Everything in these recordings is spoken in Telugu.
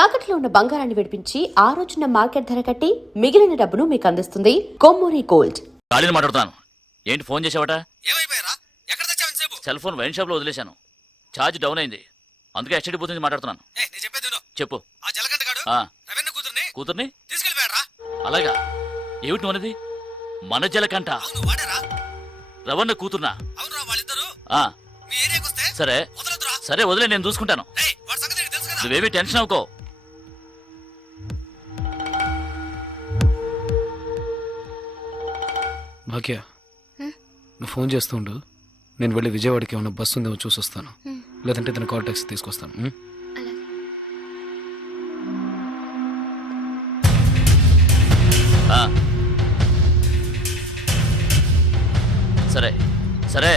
తాకట్లో ఉన్న బంగారాన్ని విడిపించి ఆ రోజున మార్కెట్ ధర కట్టి మిగిలిన డబ్బును మీకు అందిస్తుంది కొమ్మూరి గోల్డ్. గాలిని మాట్లాడుతాను. ఏంటి ఫోన్ చేసావట? ఏమైపోయారా? ఎక్కడ తెచ్చావు ఇంతసేపు? సెల్ ఫోన్ వైన్ షాప్ లో వదిలేశాను. ఛార్జ్ డౌన్ అయింది, అందుకే ఎస్టీడీ బూత్ నుంచి మాట్లాడుతున్నాను. నేను చెప్పేది విను. చెప్పు. ఆ జలగంట గాడు ఆ. రవీంద్ర కూతుర్ని తీసుకెళ్ళిపోయారా? అలాగా? ఏమిటి నువ్వనేది? మన జలకంట అవును వాడారా? రవణ కూతుర్నా? అవునురా, వాళ్ళిద్దరు ఆ, మీ ఏరియాకి వస్తే సరే వదలొద్దురా. సరే వదిలే, నేను చూసుకుంటాను. ఏయ్, వాడి సంగతి నీకు తెలుసు కదా. నువ్వేమీ టెన్షన్ అవ్వకో. భాగ్య, నువ్వు ఫోన్ చేస్తూ ఉండు. నేను వెళ్ళి విజయవాడకి ఏమైనా బస్సు ఉందేమో చూసి వస్తాను. లేదంటే తన కాల్ టాక్సీ తీసుకొస్తాను. ఆ. సరే సరే,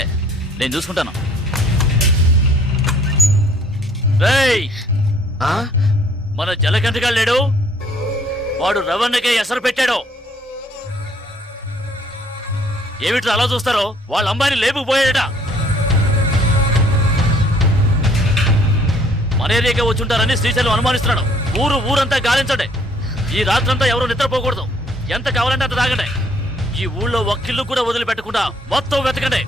నేను చూసుకుంటాను. రేయ్, మన జలకంటగా లేడు, వాడు రవణకే ఎసరు పెట్టాడు. ఏమిట్రా అలా చూస్తారో? వాళ్ళ అమ్మాయిని లేపుకుపోయాడట. మన ఏరియాకే వచ్చుంటారని శ్రీశైలం అనుమానిస్తున్నాడు. ఊరంతా గాలించండి. ఈ రాత్రంతా ఎవరు నిద్రపోకూడదు. ఎంత కావాలంటే అంత తాగండి. ఈ ఊళ్ళో ఒక్కిళ్ళు కూడా వదిలిపెట్టకుండా మొత్తం వెతకండి.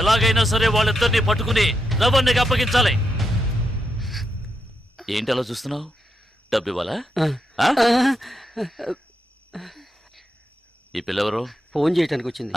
ఎలాగైనా సరే వాళ్ళిద్దరిని పట్టుకుని రవణ్ణికి అప్పగించాలి. ఏంటి అలా చూస్తున్నావు? డబ్బు ఇవ్వాలా? ఈ పిల్లెవరు? ఫోన్ చేయటానికి వచ్చింది.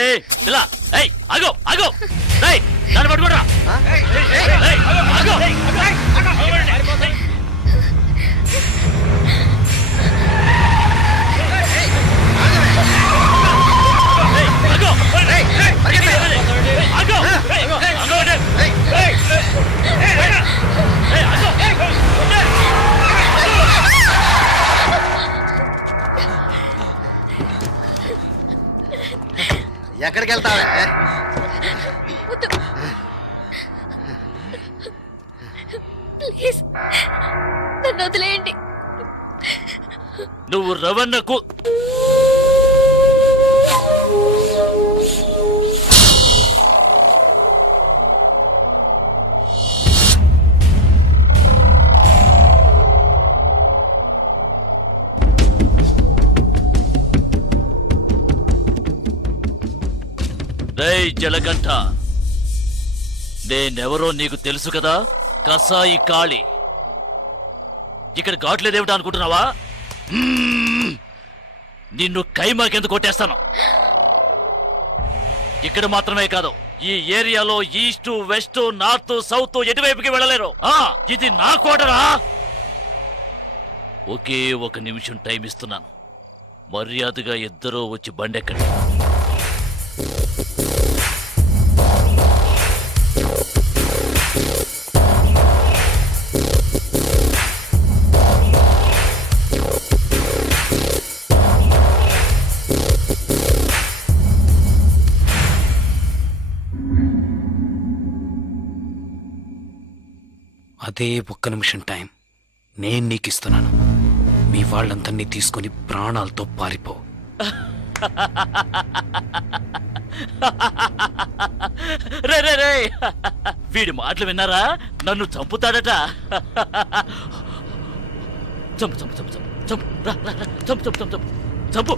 ఏయ్ పిల్ల, ఏయ్ ఆగో ఆగో, ఏయ్ నన్ను పట్టుకోరా. ఏయ్ ఆగో, ఎక్కడికి వెళ్తావే? ప్లీజ్ నన్ను వదిలేయండి. నువ్వు రవణకు రేయ్ జలగంట, నేనెవరో నీకు తెలుసు కదా? కసాయి కాళి. ఇక్కడ ఘాట్లేదేమిటా అనుకుంటున్నావా? నిన్ను కైమాకెందుకు కొట్టేస్తాను. ఇక్కడ మాత్రమే కాదు, ఈ ఏరియాలో ఈస్ట్ వెస్ట్ నార్త్ సౌత్ ఎటువైపుకి వెళ్ళలేరు. ఇది నా కోటరా. ఒకే 1 నిమిషం టైం ఇస్తున్నాను. మర్యాదగా ఇద్దరూ వచ్చి బండెక్కండి. అదే 1 నిమిషం టైం నేను నీకు ఇస్తున్నాను. మీ వాళ్ళందరినీ తీసుకుని ప్రాణాలతో పారిపో. రే రే రే, వీడి మాటలు విన్నారా? నన్ను చంపుతాడట. చంపు చంపు చంపు చంపు చంపు, రా రా రా, చంపు చంపు చంపు చంపు,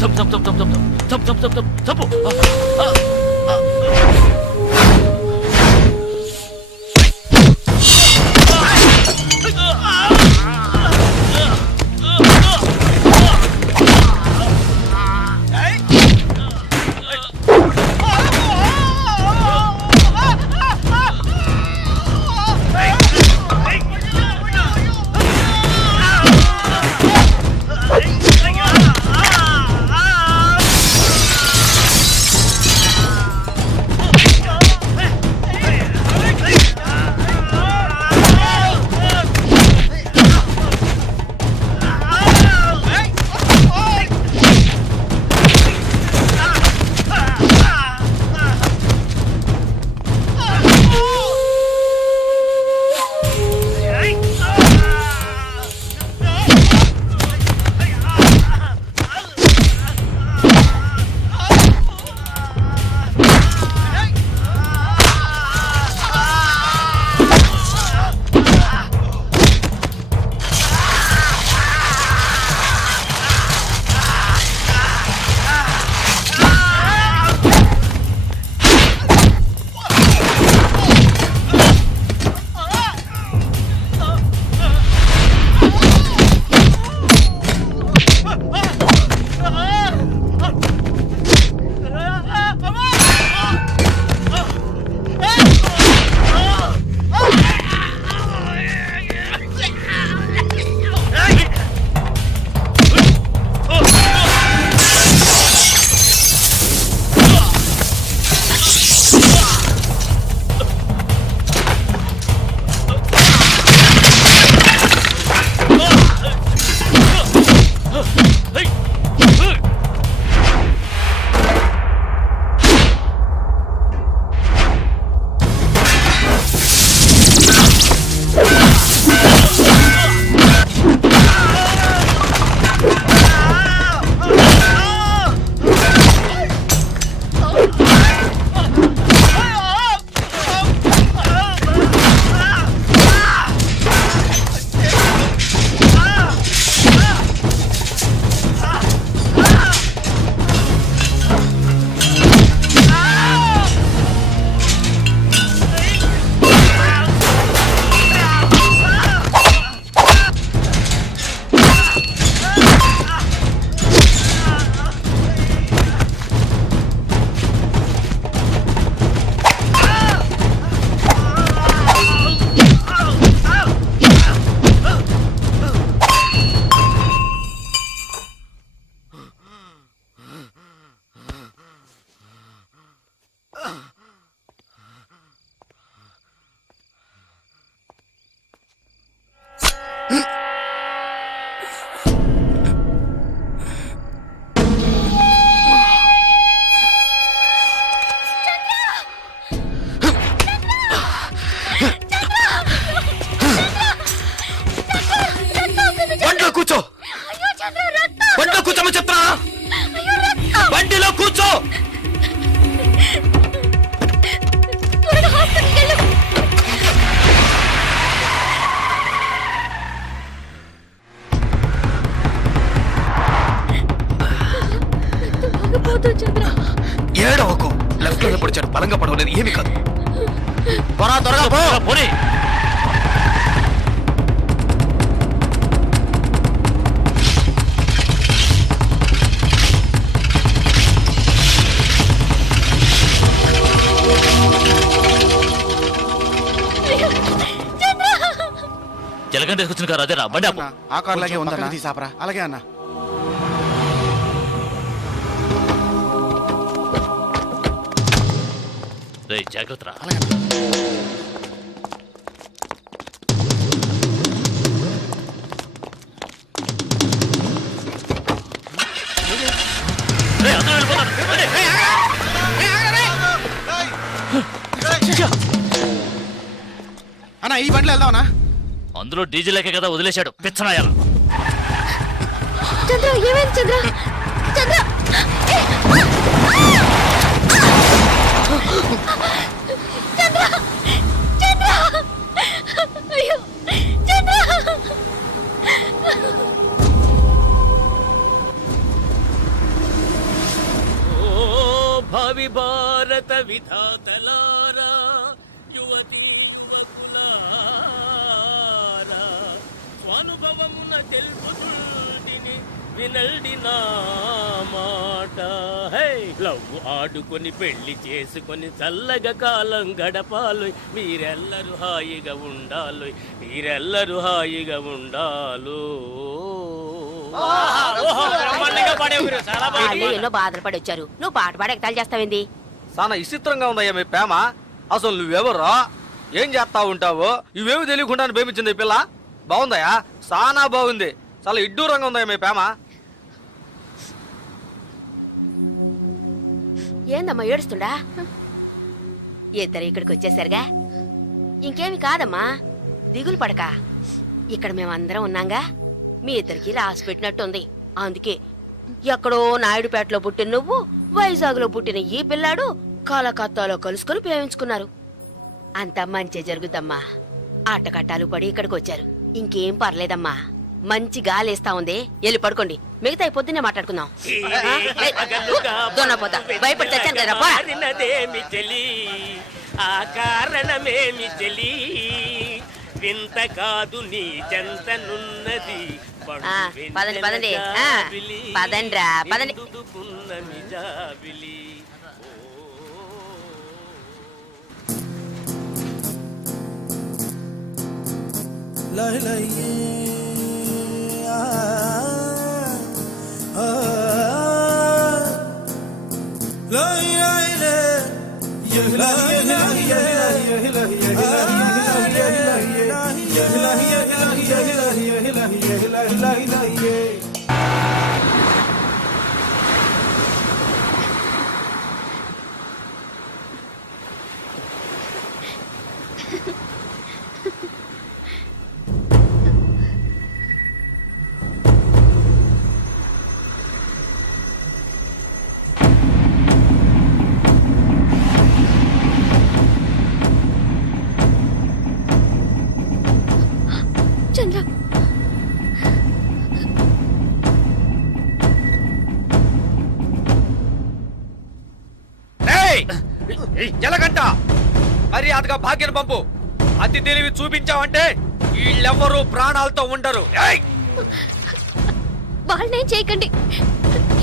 చంపు చంపు చంపు చంపు చంపు చంపు చంపు చంపు. ఏమవుతుంది చంద్ర? ఏడవకు. లెఫ్ట్ లో పడిచాడు, బలంగా పడవలేదు, ఏమి కాదు. త్వరగా పోనీ. జలగం తీసుకొచ్చిన కారు అదేరా, బండి ఆపు. ఆ కార్ లాగే ఉందన్నా తీసాపరా. అలాగే అన్న. రేయ్ జాగ్రత్త రా. రేయ్, అందరూ వెళ్ళిపోతారు. రండి. అన్న ఈ బండిలో వెళ్దామన్నా. అందులో డీజిల్ లేకే కదా వదిలేశాడు పిచ్చనాయాల. చంద్ర ఏమైంది చంద్ర? చంద్ర చంద్ర చంద్ర అయ్యో చంద్ర. ఓ భావి భారత విధాతలారా, యువతీ యువకులారా, స్వానుభవమున తెలుపుతుంటిని వినల్డి నా మాట. హే లవ్ ఆడుకొని పెళ్లి చేసుకొని చల్లగా కాలం గడపాలి, మీరెల్లరూ హాయిగా ఉండాలి, మీరెల్లరూ హాయిగా ఉండాలు. ఎన్నో బాధలు పడి వచ్చారు, నువ్వు పాట పాడి ఎగతాళి చేస్తావేంది? చాలా విచిత్రంగా ఉందయ్యా మీ ప్రేమ. అసలు నువ్వెవరో, ఏం చేస్తా ఉంటావో ఇవేమి తెలియకుండా ప్రేమించింది ఈ పిల్ల. బాగుందయ్యా, చాలా బాగుంది. చాలా ఇడ్డూరంగా ఉందయ్యా మీ ప్రేమ. ఏందమ్మా ఏడుస్తుండా? ఇద్దరు ఇక్కడికి వచ్చేసరిగా ఇంకేమి కాదమ్మా, దిగులు పడక. ఇక్కడ మేమందరం ఉన్నాగా, మీ ఇద్దరికి రాసి పెట్టినట్టుంది. అందుకే ఎక్కడో నాయుడుపేటలో పుట్టిన నువ్వు, వైజాగ్లో పుట్టిన ఈ పిల్లాడు కలకత్తాలో కలుసుకొని ప్రేమించుకున్నారు. అంతా మంచి జరుగుతమ్మా. ఆటకట్టాలు పడి ఇక్కడికి వచ్చారు, ఇంకేం పర్లేదమ్మా. మంచి గాలేస్తా ఉంది, వెళ్ళి పడుకోండి. మిగతా పొద్దున్నే మాట్లాడుకుందాం. దొన్నపోతా భయపడి తెచ్చాను కదా. కారణమేమి చెలి, ఆ కారణమేమి చెలి, వింత కాదు నీ చెంతనున్నది. పదండి పదండి పదండ్రా పదండి. చంద్ర ఎలాగంట మర్యాదగా భాగ్యను పంపు. అతి తెలివి చూపించావంటే వీళ్ళెవ్వరూ ప్రాణాలతో ఉండరు. వాళ్ళనేం చేయకండి,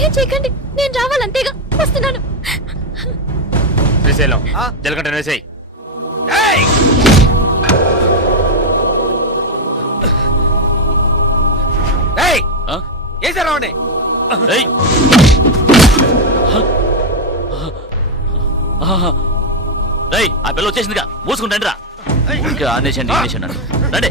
ఏం చేయకండి. నేను రావాలంతేగా, వస్తున్నాను. శ్రీశైలం జలగంట వేసేయ్. ఏసారావని ఆ పిల్ల వచ్చేసిందిగా, మూసుకుంటండి రా. ఇంకా ఆనేసండి రండి.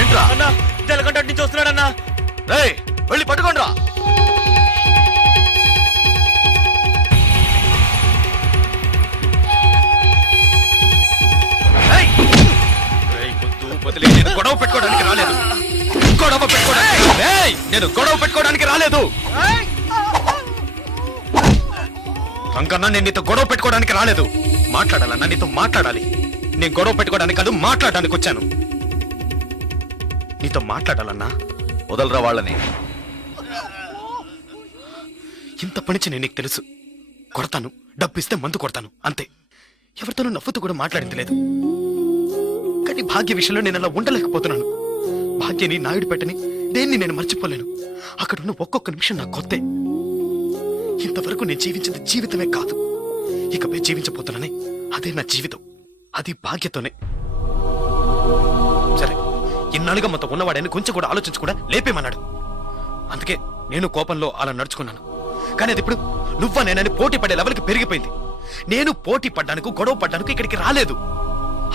ఏంట్రా అన్నా, జలగంట నుంచి వస్తున్నాడన్నా. వెళ్ళి పట్టుకోండి రా. నేను గొడవ పెట్టుకోవడానికి రాలేదు, నేను గొడవ పెట్టుకోవడానికి రాలేదు. రంగన్న నేను నీతో గొడవ పెట్టుకోవడానికి రాలేదు. మాట్లాడాలన్నా నీతో మాట్లాడాలి. నేను గొడవ పెట్టుకోవడానికి కాదు, మాట్లాడడానికి వచ్చాను. నీతో మాట్లాడాలన్నా. వదలరా వాళ్ళని. ఇంత పనిచి నేను నీకు తెలుసు. కొడతాను, డబ్బు ఇస్తే మందు కొడతాను, అంతే. ఎవరితోనూ నవ్వుతూ కూడా మాట్లాడింది లేదు. కానీ భాగ్య విషయంలో నేను అలా ఉండలేకపోతున్నాను. భాగ్యని, నాయుడు పెట్టని దేన్ని నేను మర్చిపోలేను. అక్కడున్న ఒక్కొక్క నిమిషం నాకు కొత్తే. ఇంతవరకు నేను జీవించింది జీవితమే కాదు, ఇకపై జీవించబోతున్నానే అదే నా జీవితం. అది భాగ్యతోనే. సరే, ఇన్నాళ్ళుగా మనతో ఉన్నవాడని కొంచెం కూడా ఆలోచించకుండా లేపేమన్నాడు. అందుకే నేను కోపంలో అలా నడుచుకున్నాను. కానీ అది ఇప్పుడు నువ్వా నేనని పోటీ పడే లెవెల్కి పెరిగిపోయింది. నేను పోటీ పడ్డానికి, గొడవ పడ్డానికి ఇక్కడికి రాలేదు.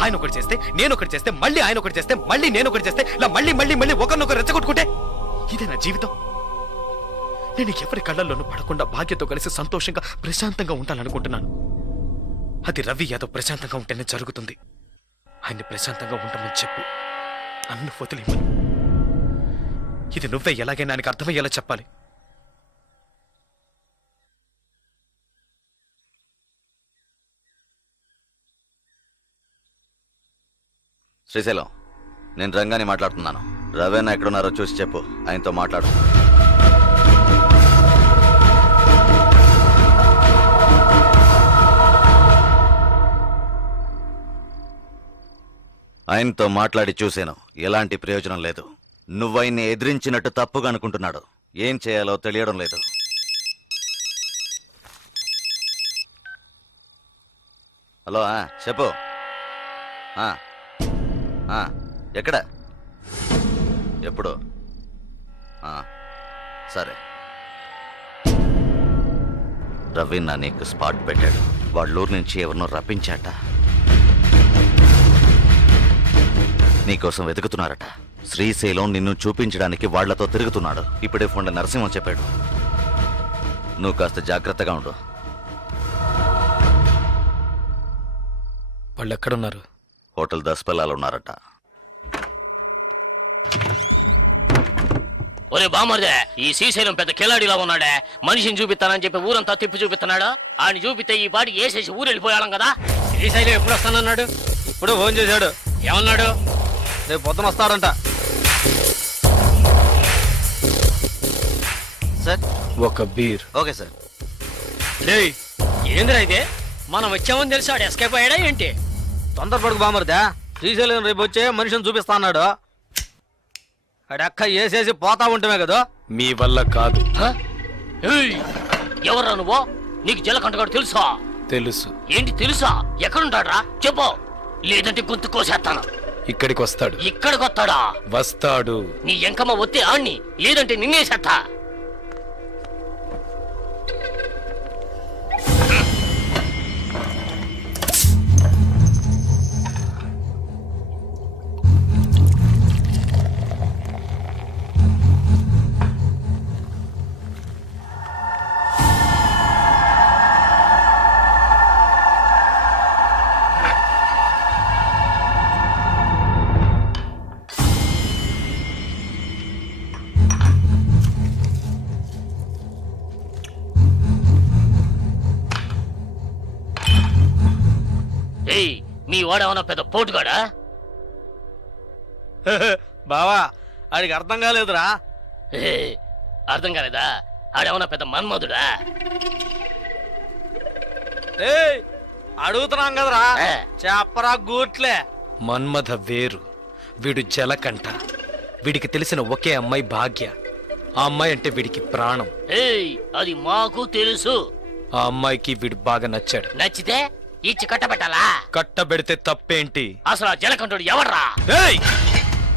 ఆయన ఒకటి చేస్తే, నేను ఒకటి చేస్తే, మళ్ళీ ఆయన ఒకటి చేస్తే, మళ్ళీ నేను ఒకటి చేస్తే, ఇలా మళ్ళీ మళ్ళీ మళ్ళీ ఒకరినొకరు రెచ్చగొట్టుకుంటే ఇదే నా జీవితం. నేను ఎవరి కళ్ళల్లోనూ పడకుండా భాగ్యతో కలిసి సంతోషంగా ప్రశాంతంగా ఉంటాననుకుంటున్నాను. అది రవి యాదవ్ ప్రశాంతంగా ఉంటేనే జరుగుతుంది. ఆయన్ని ప్రశాంతంగా ఉంటామని చెప్పు, నన్ను వదిలేమని. ఇది నువ్వే ఎలాగైనా ఆయనకు అర్థమయ్యేలా చెప్పాలి. శ్రీశైలం, నేను రంగాని మాట్లాడుతున్నాను. రవేనా ఎక్కడున్నారో చూసి చెప్పు, ఆయనతో మాట్లాడు. ఆయనతో మాట్లాడి చూశాను, ఎలాంటి ప్రయోజనం లేదు. నువ్వైన్ని ఎదిరించినట్టు తప్పుగా అనుకుంటున్నాడు. ఏం చేయాలో తెలియడం లేదు. హలో, చెప్పు. ఎక్కడ, ఎప్పుడు? సరే. రవి నా నీకు స్పాట్ పెట్టాడు. వాళ్ళూరు నుంచి ఎవరినో రప్పించాట. నీకోసం వెతుకుతున్నారట. శ్రీశైలం నిన్ను చూపించడానికి వాళ్లతో తిరుగుతున్నాడు. ఇప్పుడే ఫోన్లో నరసింహం చెప్పాడు. నువ్వు కాస్త జాగ్రత్తగా ఉండు. వాళ్ళు ఎక్కడున్నారు? హోటల్ దస్పల్లాలో ఉన్నారట. ఒరే బామర్దే, ఈ శ్రీశైలం పెద్ద కిలాడిలా ఉన్నాడే. మనిషిని చూపిస్తానని చెప్పి ఊరంతా తిప్పి చూపిస్తున్నాడు. ఆయన చూపితే ఈ పాటి వేసేసి ఊరు వెళ్ళిపోయాం కదా. శ్రీశైలం ఎప్పుడు వస్తానన్నాడు? ఇప్పుడు ఫోన్ చేశాడు. ఏమన్నాడు? రేపు పొద్దున వస్తాడంట. సార్, ఒక బీర్. Okay sir. ఏందిరా ఇదే? మనం వచ్చామని తెలిసి ఆడు ఎస్కేప్ అయ్యాడా ఏంటి? తొందరపడుకు బామర్దా. శ్రీశైలం రేపు వచ్చే మనిషిని చూపిస్తా అన్నాడు. అక్క వేసేసి పోతా ఉంటామే కదా. మీ వల్ల కాదు. ఎవర్రా నువ్వు? నీకు జలకంటగాడు తెలుసా? తెలుసు. ఏంటి తెలుసా? ఎక్కడుంటాడ్రా చెప్పు, లేదంటే గొంతు కోసేస్తాను. ఇక్కడికి వస్తాడు. ఇక్కడికి వస్తాడా? వస్తాడు. నీ ఎంకమ్మ ఒత్తి ఆణ్ణి, లేదంటే నిన్నేసేస్తా. మీ వాడేమన్నా పెద్ద పోటుగాడా? బావా, ఆడికి అర్థం కాలేదురా. అర్థం కాలేదా? ఆడేమన్నా పెద్ద మన్మధుడా? అడుగుతున్నాం కదరా, చెప్పరా గూట్లే. మన్మథ వేరు, వీడు జలకంట. వీడికి తెలిసిన ఒకే అమ్మాయి భాగ్య. ఆ అమ్మాయి అంటే వీడికి ప్రాణం. అది మాకు తెలుసు. ఆ అమ్మాయికి వీడు బాగా నచ్చాడు. నచ్చితే ఇచ్చి కట్టబెట్టాలా? కట్టబెడితే తప్పేంటి? అసలు ఆ జలకంఠుడు ఎవర్రా?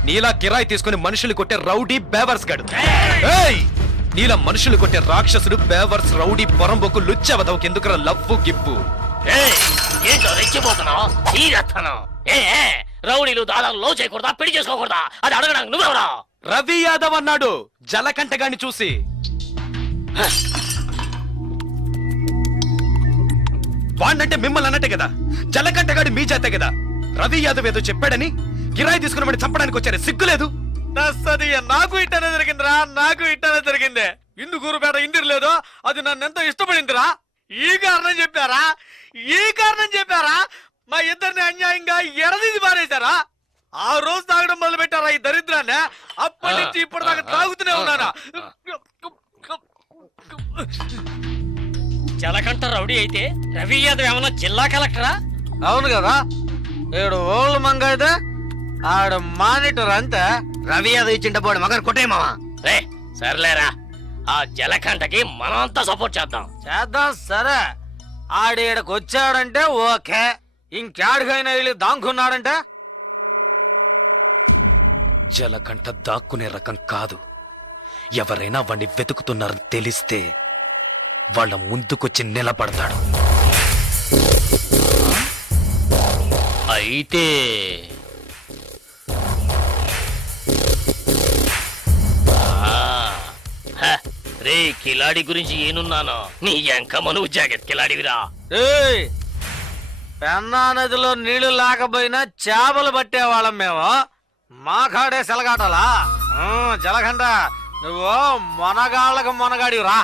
నీలా కిరాయి తీసుకుని మనుషులు కొట్టే రౌడీ బేవర్స్ గడు. నీలా మనుషులు కొట్టే రాక్షసుడు బేవర్స్ రౌడీ పొరంబోకు లుచ్చవదవుకి ఎందుకురా లవ్వు గిప్పు? ఏంటో రెచ్చిపోతున్నావు? రౌడీలు దాదాపు లో చేయకూడదా, పెళ్లి చేసుకోకూడదా? అది అడగడానికి నువ్వెవరా? రవి యాదవ్ అన్నాడు జలకంటగాన్ని చూసి. వాణ్ణంటే మిమ్మల్ని అన్నట్టే కదా, జలకంటగాడి మీ చేతే కదా. రవి యాదవ్ ఏదో చెప్పాడని కిరాయి తీసుకున్నామని చంపడానికి వచ్చారు, సిగ్గులేదు? నాకు ఇట్టనే జరిగిందిరా, నాకు ఇట్టనే జరిగింది. ఇందుకూరుపేట ఇందిరి లేదో అది నన్ను ఎంతో ఇష్టపడిందిరా. ఈ కారణం చెప్పారా? ఈ కారణం చెప్పారా? మా ఇద్దరిని అన్యాయంగా ఎడదీసి పారేశారా? ఆ రోజు తాగడం మొదలు పెట్టారా ఈ దరిద్రాన్ని? అప్పటి నుంచి ఇప్పటిదాకా తాగుతూనే ఉన్నానా? జలకంట రౌడీ అయితే రవి యాదవ్ ఏమన్నా జిల్లా కలెక్టరా? అవును కదా, ఏడు ఓళ్ళు మంగ అయితే ఆడ మానిటర్ అంతే. రవి యాదవ్ ఇచ్చింట పోడు మగర్ కొట్టేమావా? రే సర్లేరా, ఆ జలకంటకి మనమంతా సపోర్ట్ చేద్దాం. చేద్దాం సరే. ఆడేడకు వచ్చాడంటే ఓకే, ఇంకాడికైనా వెళ్ళి దాంకున్నాడంటే జలకంట దాక్కునే రకం కాదు. ఎవరైనా వాణ్ణి వెతుకుతున్నారని తెలిస్తే వాళ్ళ ముందుకొచ్చి నిలబడతాడు. అయితే రే కిలాడి గురించి ఏనున్నాను, నీ ఎంక మనువు జాగ్రత్త కిలాడివిరా. ఏయ్, పెన్నా నదిలో నీళ్లు లేకపోయినా చేపలు పట్టేవాళ్ళం మేము. మా కాడే సెలగాటలా? జలగంట నువ్వు మొనగాళ్ళకు మొనగాడిరా.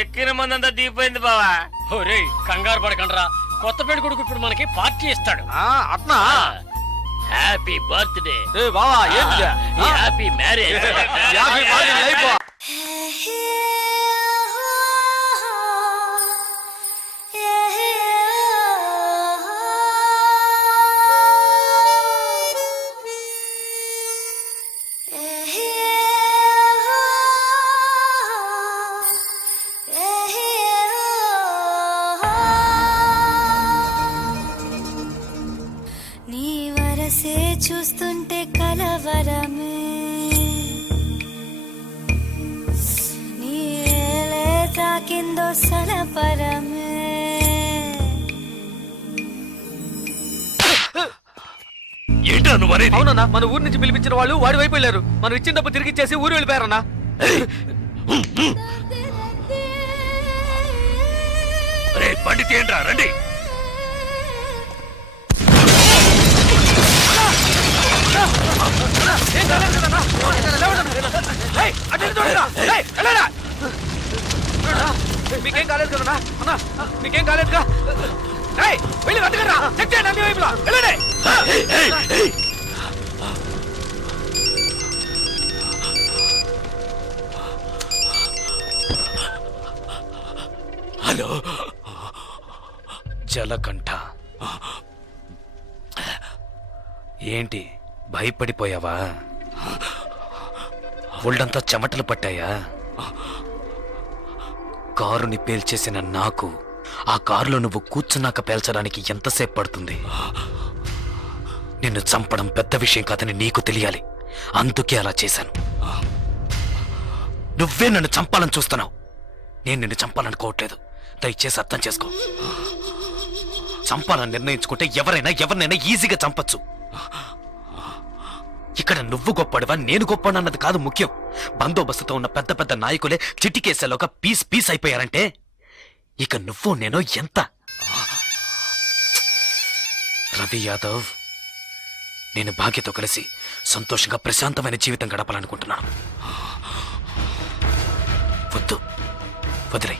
ఎక్కిన మందంతా దిగిపోయింది బావా. ఒరే కంగారు పడకండ్రా, కొత్త పెళ్లి కొడుకు ఇప్పుడు మనకి పార్టీ ఇస్తాడు. అట్నా? Happy birthday. ఏ బావా, ఏంటి? Happy marriage. యాభై బాగా అయిపో. నీ వరసే చూస్తుంటే కలవరమే, నీ ఏలే తాకిందో సలపరమే. ఏంటా నువ్వు అనేది? అవునన్నా, మన ఊరి నుంచి పిలిపించిన వాళ్ళు వాడి వైపు వెళ్ళారు. మనం ఇచ్చిన డబ్బు తిరిగి ఇచ్చేసి ఊరు వెళ్ళిపోయారన్నా. రే బండి తీయండిరా, రండి. మీకేం కాలేదు కదన్నా? అన్నా మీకేం కాలేదుగా? వెళ్ళి వెతకరా, చెక్ చేయండి అన్ని వైపులా. వెళ్ళండి. హలో జలకంఠ, ఏంటి భయపడిపోయావా? ఒళ్ళంతా చెమటలు పట్టాయా? కారుని పేల్చేసిన నాకు ఆ కారులో నువ్వు కూర్చున్నాక పేల్చడానికి ఎంతసేపు పడుతుంది? నిన్ను చంపడం పెద్ద విషయం కాదని నీకు తెలియాలి, అందుకే అలా చేశాను. నువ్వే నన్ను చంపాలని చూస్తున్నావు, నేను నిన్ను చంపాలనుకోవట్లేదు. దయచేసి అర్థం చేసుకో. చంపాలని నిర్ణయించుకుంటే ఎవరినైనా ఈజీగా చంపచ్చు. ఇక్కడ నువ్వు గొప్పడివా నేను గొప్పనన్నది కాదు ముఖ్యం. బందోబస్తుతో ఉన్న పెద్ద పెద్ద నాయకులే చిటికేసేలోగా పీస్ అయిపోయారంటే ఇక నువ్వు నేను ఎంత? రవి యాదవ్, నేను భాగ్యతో కలిసి సంతోషంగా ప్రశాంతమైన జీవితం గడపాలనుకుంటున్నాను. వద్దు, వదిలే.